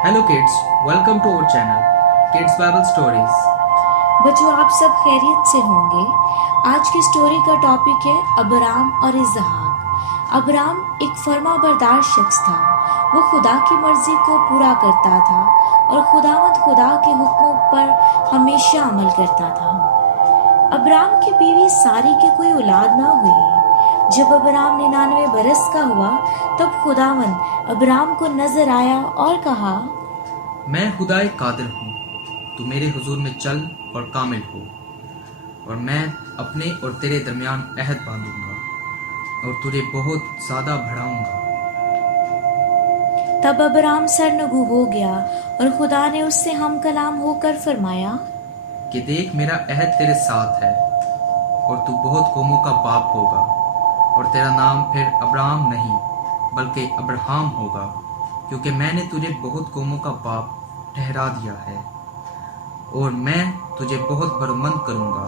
Hello kids, welcome to our channel Kids Bible Stories. बच्चों आप सब खैरियत से होंगे। आज की स्टोरी का टॉपिक है अब्राम और इसहाक। अब्राम एक फर्माबरदार शख्स था। वो खुदा की मर्जी को पूरा करता था और खुदा के हुक्मों पर हमेशा अमल करता था। अब्राम की बीवी सारी की कोई औलाद ना हुई। जब अब्राम 99 बरस का हुआ तब खुदावन अब्राम को नजर आया और कहा, मैं खुदाए कादिर हूँ, तू मेरे हुजूर में चल और कामिल हो, और मैं अपने और तेरे दरमियान अहद बांधूंगा और तुझे बहुत ज्यादा बढ़ाऊंगा। तब अब्राम सरनगू हो गया और खुदा ने उससे हम कलाम होकर फरमाया कि देख मेरा अहद तेरे साथ है और तू बहुत कौमों का बाप होगा, और तेरा नाम फिर अब्राम नहीं बल्कि अब्राहम होगा, क्योंकि मैंने तुझे बहुत कौमों का बाप ठहरा दिया है, और मैं तुझे बहुत बड़मंद करूंगा।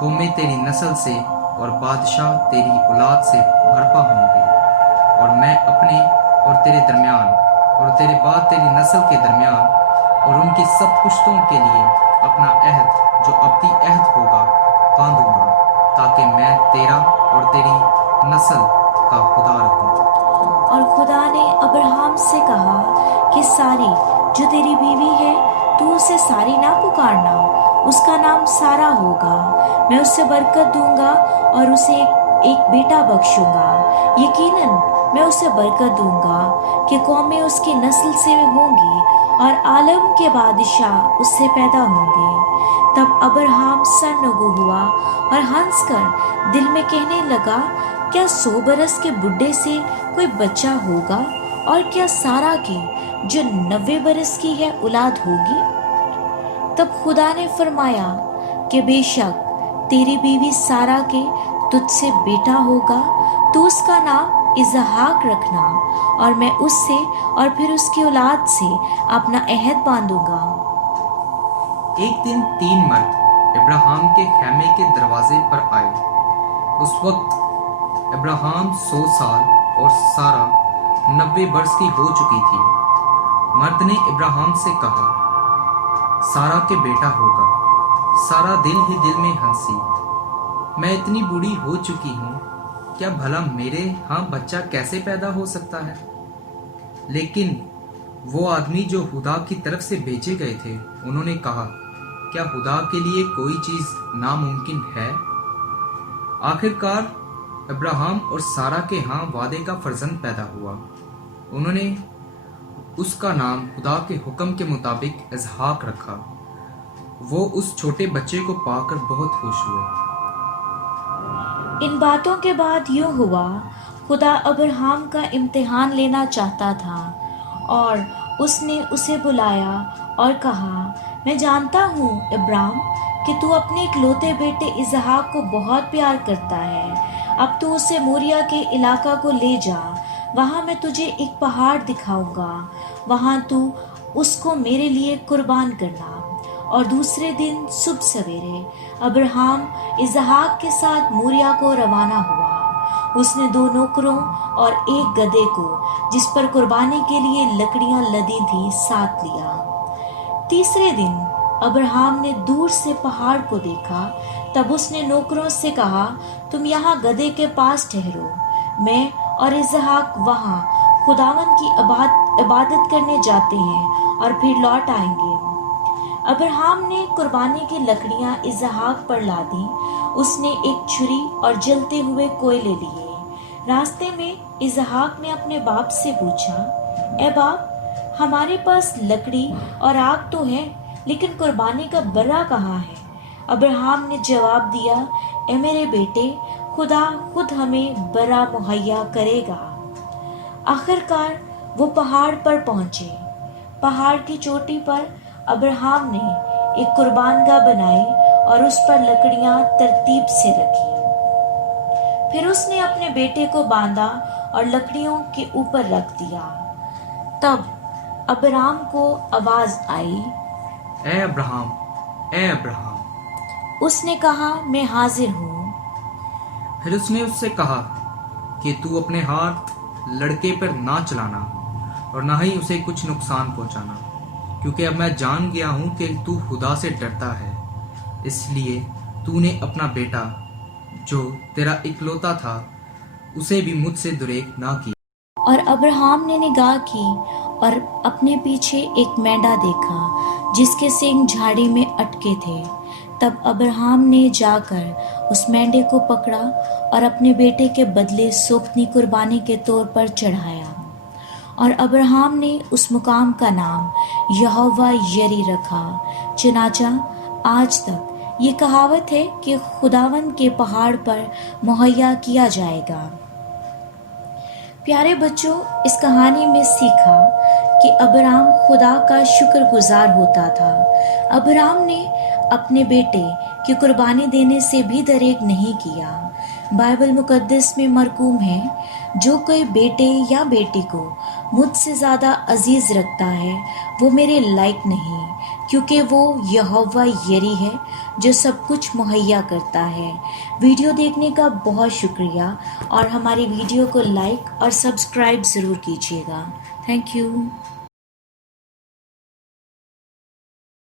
कौमें तेरी नस्ल से और बादशाह तेरी औलाद से भरपा होंगे, और मैं अपने और तेरे दरमियान और तेरे बाद तेरी नस्ल के दरमियान और उनके सब पुश्तों के लिए अपना अहद जो अब्दी अहद होगा बांधूंगा, ताकि मैं तेरा और तेरी नस्ल का खुदा रहूं। और खुदा ने अब्राहम से कहा कि सारी जो तेरी बीवी है तू उसे सारी ना पुकारना, उसका नाम सारा होगा। मैं उसे बरकत दूंगा और उसे एक बेटा बख्शूंगा। यकीनन मैं उसे बरकत दूंगा कि कौमें उसकी नस्ल से होंगी और आलम के बादशाह उससे पैदा होंगे। तब अब्राहम सरनगू हुआ और हंसकर दिल में कहने लगा, क्या 100 बरस के बुढ़े से कोई बच्चा होगा, और क्या सारा की जो 90 बरस की है औलाद होगी? तब खुदा ने फरमाया कि बेशक तेरी बीवी सारा के तुझसे बेटा होगा, तू उसका नाम इसहाक रखना, और मैं उससे और फिर उसकी औलाद से अपना अहद बांधूंगा। एक दिन 3 मर्द इब्राहिम के खैमे के दरवाजे पर आए। उस वक्त इब्राहिम 100 साल और सारा 90 वर्ष की हो चुकी थी। मर्द ने इब्राहिम से कहा, सारा के बेटा होगा। सारा दिल ही दिल में हंसी, मैं इतनी बूढ़ी हो चुकी हूँ, क्या भला मेरे यहाँ बच्चा कैसे पैदा हो सकता है? लेकिन वो आदमी जो खुदा की तरफ से भेजे गए थे, उन्होंने कहा, क्या खुदा के लिए कोई चीज नामुमकिन है? आखिरकार इब्राहिम और सारा के यहाँ वादे का फर्जंद पैदा हुआ। उन्होंने उसका नाम खुदा के हुक्म के मुताबिक इसहाक रखा। वो उस छोटे बच्चे को पाकर बहुत खुश हुए। इन बातों के बाद यूं हुआ, खुदा अब्राहम का इम्तिहान लेना चाहता था और उसने उसे बुलाया और कहा, मैं जानता हूँ इब्राहिम कि तू अपने इकलौते बेटे इसहाक को बहुत प्यार करता है। अब तू उसे मोरिया के इलाका को ले जा, वहाँ मैं तुझे एक पहाड़ दिखाऊंगा, वहाँ तू उसको मेरे लिए कुर्बान करना। और दूसरे दिन सुबह सवेरे अब्राहम इसहाक के साथ मोरिया को रवाना हुआ। उसने 2 नौकरों और एक गधे को, जिस पर कुर्बानी के लिए लकड़ियां लदी थी, साथ लिया। तीसरे दिन अब्राहम ने दूर से पहाड़ को देखा। तब उसने नौकरों से कहा, तुम यहाँ गधे के पास ठहरो, मैं और इसहाक वहाँ खुदावन की इबादत करने जाते हैं और फिर लौट आएंगे। अब्राहम ने कुर्बानी की लकड़ियां इसहाक पर लादी। उसने एक छुरी और जलते हुए कोयले लिए। रास्ते में इसहाक ने अपने बाप से पूछा, ए बाप, हमारे पास लकड़ी और आग तो है, लेकिन कुर्बानी का बर्रा कहाँ है? अब्राहम ने जवाब दिया, ए मेरे बेटे, खुदा खुद हमें बर्रा मुहैया करेगा। आखिरकार वो पहाड़ पर पहुंचे। पहाड़ की चोटी पर अब्राहम ने एक कुर्बानगाह बनाई और उस पर लकड़ियां तरतीब से रखी। फिर उसने अपने बेटे को बांधा और लकड़ियों के ऊपर रख दिया। तब अब्राहम को आवाज आई, ए अब्राहम, ए अब्राहम। उसने कहा, मैं हाजिर हूँ। फिर उसने उससे कहा कि तू अपने हाथ लड़के पर ना चलाना, और ना ही उसे कुछ नुकसान पहुंचाना, क्योंकि अब मैं जान गया हूं कि तू खुदा से डरता है, इसलिए तूने अपना बेटा जो तेरा इकलौता था उसे भी मुझसे दुरेक ना किया। और अब्राहम ने निगाह की और अपने पीछे एक मेंढा देखा जिसके सींग झाड़ी में अटके थे। तब अब्राहम ने जाकर उस मेंढे को पकड़ा और अपने बेटे के बदले सोख्ती कुर्बानी के तौर पर चढ़ाया। और अब्राहम ने उस मुकाम का नाम यहोवा यरी रखा। चुनाचा आज तक ये कहावत है कि खुदावंद के पहाड़ पर मुहैया किया जाएगा। प्यारे बच्चों, इस कहानी में सीखा कि अब्राम खुदा का शुक्रगुजार होता था। अब्राम ने अपने बेटे की कुर्बानी देने से भी दरेक नहीं किया। बाइबल मुकद्दस में मरकूम है, जो कोई बेटे या बेटी को मुझसे ज़्यादा अजीज़ रखता है वो मेरे लायक नहीं, क्योंकि वो यहोवा यरी है जो सब कुछ मुहैया करता है। वीडियो देखने का बहुत शुक्रिया और हमारी वीडियो को लाइक और सब्सक्राइब ज़रूर कीजिएगा। Thank you.